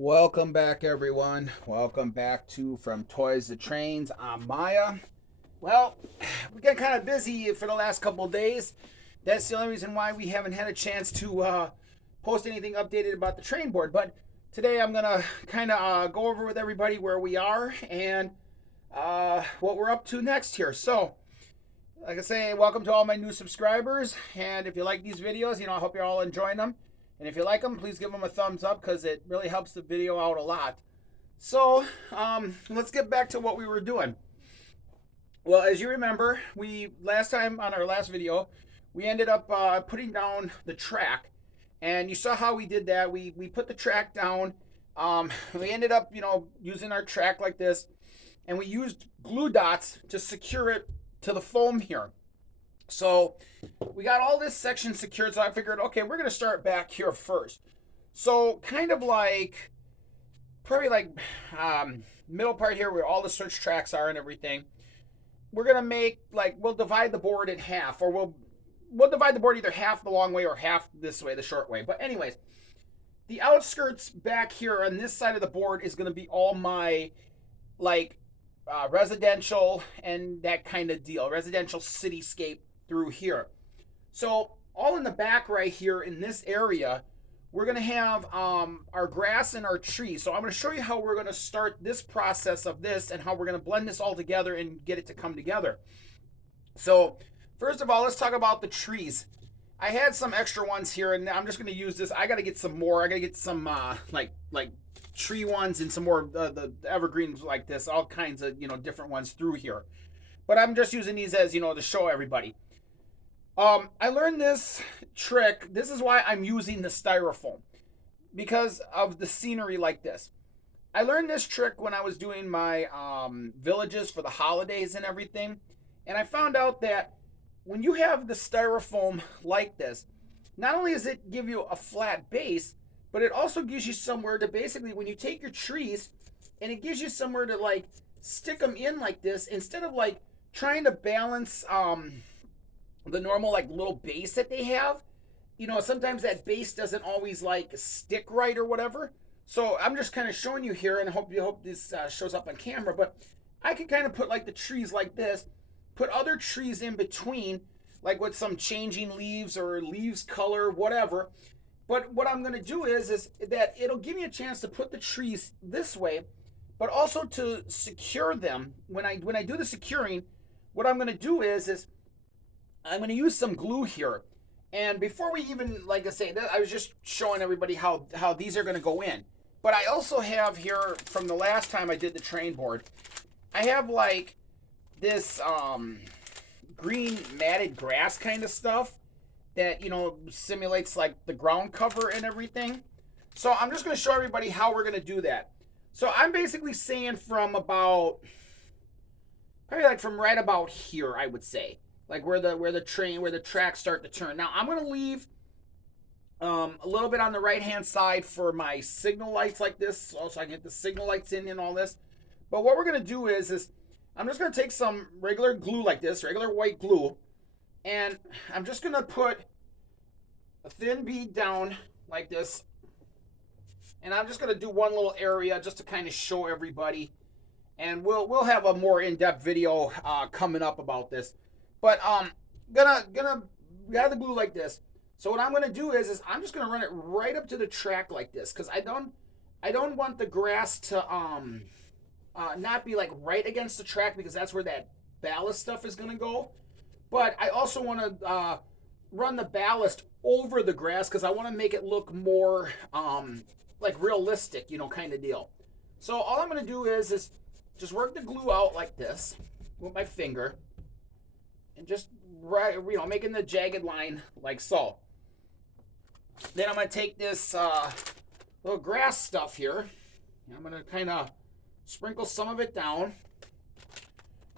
Welcome back, everyone. Welcome back to From Toys to Trains. I'm Maya. Well, we got kind of busy for the last couple of days. That's the only reason why we haven't had a chance to post anything updated about the train board. But today I'm going to kind of go over with everybody where we are and what we're up to next here. So, like I say, welcome to all my new subscribers. And if you like these videos, I hope you're all enjoying them. And if you like them, please give them a thumbs up because it really helps the video out a lot. So let's get back to what we were doing. Well, as you remember, last time on our last video, we ended up putting down the track. And you saw how we did that. We put the track down. We ended up, using our track like this. And we used glue dots to secure it to the foam here. So we got all this section secured, so I figured, okay, we're going to start back here first. So kind of like, probably like middle part here where all the switch tracks are and everything. We're going to make, we'll divide the board in half, or we'll divide the board either half the long way or half this way, the short way. But anyways, the outskirts back here on this side of the board is going to be all my, residential and that kind of deal, residential cityscape through here. So all in the back right here in this area, we're going to have our grass and our trees. So I'm going to show you how we're going to start this process of this and how we're going to blend this all together and get it to come together. So first of all, let's talk about the trees. I had some extra ones here and I'm just going to use this. I got to get some more. I got to get some like tree ones and some more the evergreens like this, all kinds of, different ones through here. But I'm just using these as, to show everybody. I learned this trick. This is why I'm using the styrofoam, because of the scenery like this. I learned this trick when I was doing my villages for the holidays and everything. And I found out that when you have the styrofoam like this, not only does it give you a flat base, but it also gives you somewhere to basically, when you take your trees, and it gives you somewhere to stick them in like this, instead of trying to balance the normal little base that they have. Sometimes that base doesn't always stick right or whatever. So I'm just kind of showing you here, and I hope this shows up on camera. But I can kind of put the trees like this, put other trees in between, with some changing leaves or leaves color, whatever. But what I'm going to do is that it'll give me a chance to put the trees this way, but also to secure them. When I do the securing, what I'm going to do is I'm going to use some glue here. And before we even, like I say, I was just showing everybody how these are going to go in. But I also have here, from the last time I did the train board, I have this green matted grass kind of stuff that, simulates the ground cover and everything. So I'm just going to show everybody how we're going to do that. So I'm basically saying from about, probably from right about here, I would say. Where the tracks start to turn. Now I'm going to leave a little bit on the right hand side for my signal lights like this, so I can get the signal lights in and all this. But what we're going to do is I'm just going to take some regular glue like this, regular white glue, and I'm just going to put a thin bead down like this, and I'm just going to do one little area just to kind of show everybody, and we'll have a more in-depth video coming up about this. But gonna gather the glue like this. So what I'm gonna do is I'm just gonna run it right up to the track like this, because I don't want the grass to not be right against the track, because that's where that ballast stuff is gonna go. But I also want to run the ballast over the grass, because I want to make it look more realistic, kind of deal. So all I'm gonna do is just work the glue out like this with my finger. And just making the jagged line like so. Then I'm going to take this little grass stuff here. And I'm going to kind of sprinkle some of it down.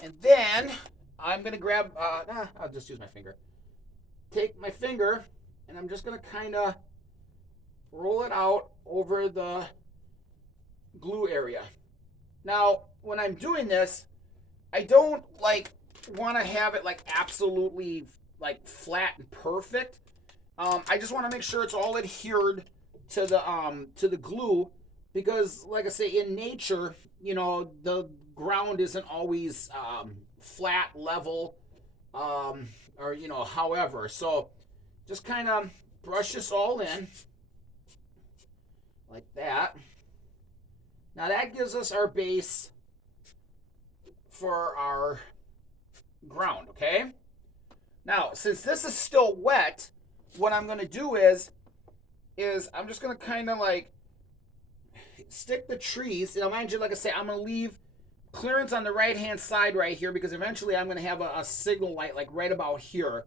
And then I'm going to grab, I'll just use my finger. Take my finger, and I'm just going to kind of roll it out over the glue area. Now, when I'm doing this, I don't want to have it absolutely flat and perfect. I just want to make sure it's all adhered to the glue because like I say, in nature, the ground isn't always flat, level, or however. So just kind of brush this all in like that. Now that gives us our base for our ground, okay? Now, since this is still wet, what I'm going to do is I'm just going to kind of like stick the trees. Now, mind you, like I say, I'm going to leave clearance on the right-hand side right here because eventually I'm going to have a signal light like right about here.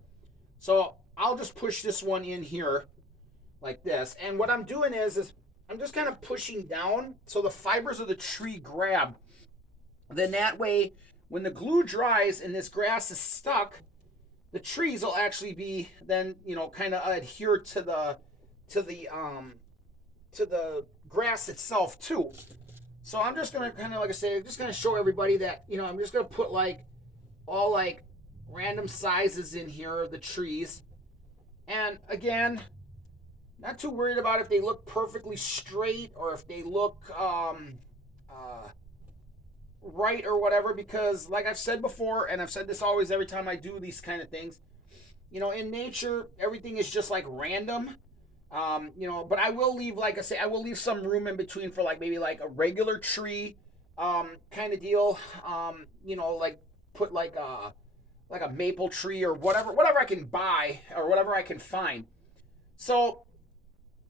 So I'll just push this one in here like this. And what I'm doing is I'm just kind of pushing down so the fibers of the tree grab. Then that way, when the glue dries and this grass is stuck, the trees will actually be then kind of adhere to the grass itself too. So I'm just gonna kind of like I say, just gonna show everybody that I'm just gonna put like all like random sizes in here of the trees, and again, not too worried about if they look perfectly straight or if they look right or whatever, because like I've said before, and I've said this always every time I do these kind of things, in nature everything is just like random. But I will leave, like I say, I will leave some room in between for like maybe like a regular tree kind of deal. Like put like a maple tree or whatever I can buy or whatever I can find. So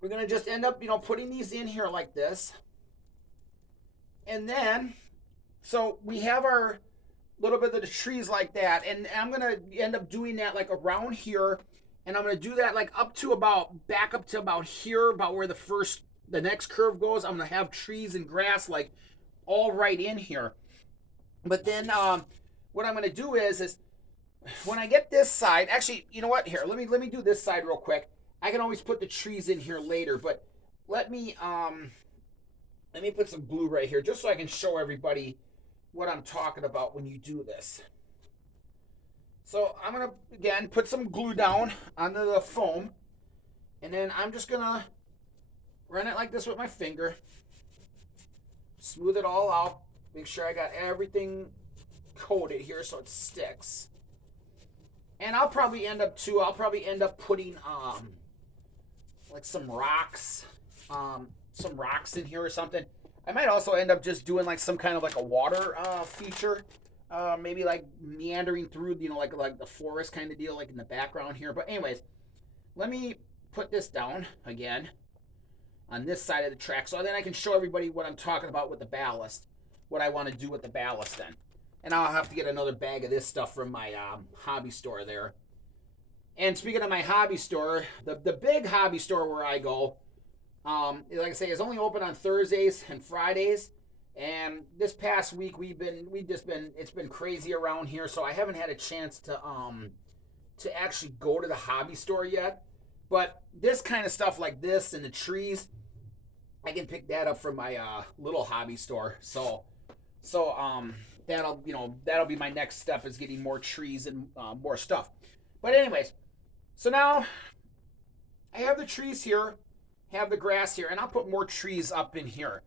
we're gonna just end up putting these in here like this, and then so we have our little bit of the trees like that, and I'm gonna end up doing that like around here, and I'm gonna do that like back up to about here, about where the next curve goes. I'm gonna have trees and grass like all right in here. But then what I'm gonna do is when I get this side, actually, you know what? Here, let me do this side real quick. I can always put the trees in here later, but let me put some glue right here just so I can show everybody what I'm talking about when you do this. So I'm going to, again, put some glue down onto the foam, and then I'm just going to run it like this with my finger, smooth it all out, make sure I got everything coated here so it sticks. And I'll probably end up putting like some rocks in here or something. I might also end up just doing like some kind of like a water feature, maybe like meandering through, like the forest kind of deal, like in the background here. But anyways, let me put this down again on this side of the track, so then I can show everybody what I'm talking about with the ballast, what I want to do with the ballast then. And I'll have to get another bag of this stuff from my hobby store there. And speaking of my hobby store, the big hobby store where I go, like I say, is only open on Thursdays and Fridays. And this past week it's been crazy around here, so I haven't had a chance to actually go to the hobby store yet. But this kind of stuff like this and the trees, I can pick that up from my little hobby store. So that'll be my next step, is getting more trees and more stuff. But anyways, so now I have the trees here, have the grass here, and I'll put more trees up in here.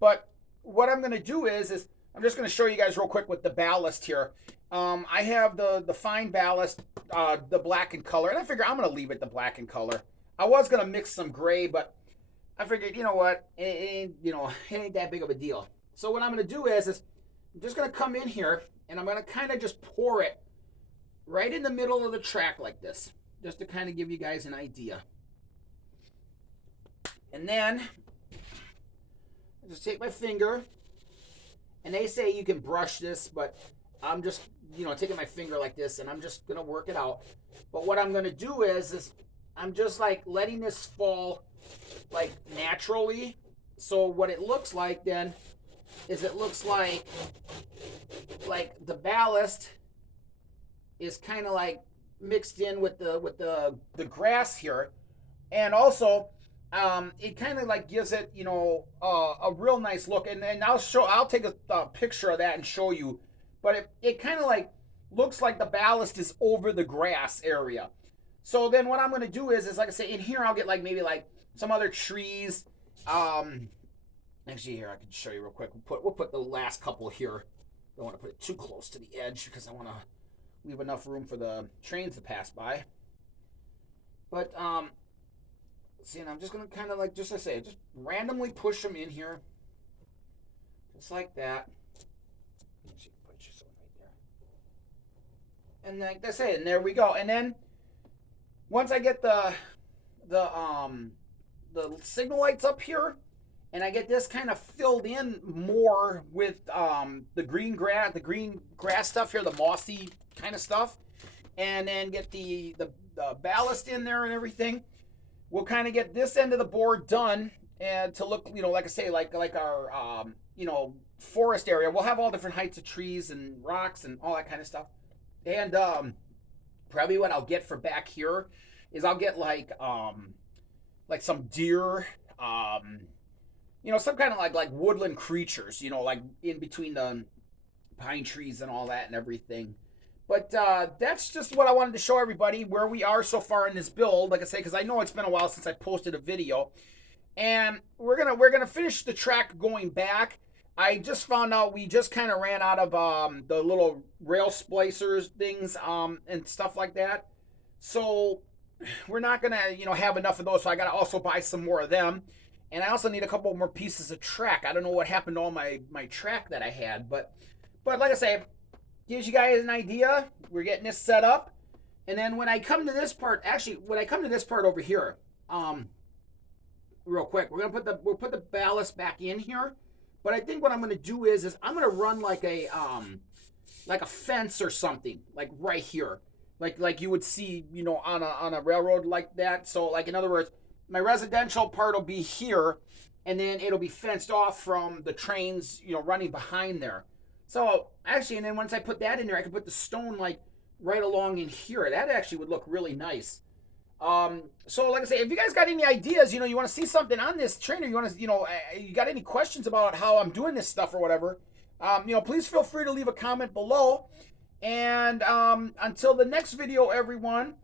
But what I'm going to do is I'm just going to show you guys real quick with the ballast here. I have the fine ballast, the black in color, and I figure I'm going to leave it the black in color. I was going to mix some gray, but I figured, you know what, it ain't that big of a deal. So what I'm going to do is I'm just going to come in here, and I'm going to kind of just pour it right in the middle of the track like this, just to kind of give you guys an idea. And then I just take my finger, and they say you can brush this, but I'm just, taking my finger like this, and I'm just going to work it out. But what I'm going to do is I'm just like letting this fall like naturally. So what it looks like then is it looks like the ballast is kind of like mixed in with the grass here, and also it kind of like gives it a real nice look. And I'll take a picture of that and show you. But it kind of like looks like the ballast is over the grass area. So then what I'm going to do is like I say, in here I'll get like maybe like some other trees, Actually, here I can show you real quick. We'll put the last couple here. Don't want to put it too close to the edge because I want to leave enough room for the trains to pass by. But see, and I'm just gonna kind of like just I say, just randomly push them in here, just like that. Put yourself right there. And like I say, and there we go. And then once I get the signal lights up here, and I get this kind of filled in more with the green grass stuff here, the mossy kind of stuff, and then get the ballast in there and everything. We'll kind of get this end of the board done, and to look, like I say, like our forest area. We'll have all different heights of trees and rocks and all that kind of stuff. And probably what I'll get for back here is I'll get like some deer, some kind of like woodland creatures, like in between the pine trees and all that and everything. But that's just what I wanted to show everybody, where we are so far in this build. Like I say, because I know it's been a while since I posted a video, and we're gonna finish the track going back. I just found out we just kind of ran out of the little rail splicers things and stuff like that, so we're not gonna have enough of those. So I gotta also buy some more of them, and I also need a couple more pieces of track. I don't know what happened to all my track that I had, but like I say, gives you guys an idea. We're getting this set up, and then when I come to this part, over here, real quick, we'll put the ballast back in here. But I think what I'm gonna do is I'm gonna run like a fence or something, like right here, like you would see on a railroad like that. So like, in other words, my residential part will be here, and then it'll be fenced off from the trains running behind there. So actually, and then once I put that in there, I can put the stone like right along in here. That actually would look really nice. So like I say, if you guys got any ideas, you want to see something on this trainer, you want to, you got any questions about how I'm doing this stuff or whatever, please feel free to leave a comment below. And until the next video, everyone,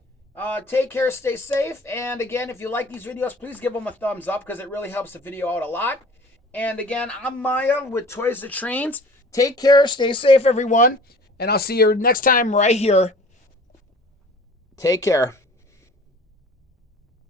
take care, stay safe. And again, if you like these videos, please give them a thumbs up because it really helps the video out a lot. And again, I'm Maya with Toys to Trains. Take care, stay safe, everyone. And I'll see you next time right here. Take care.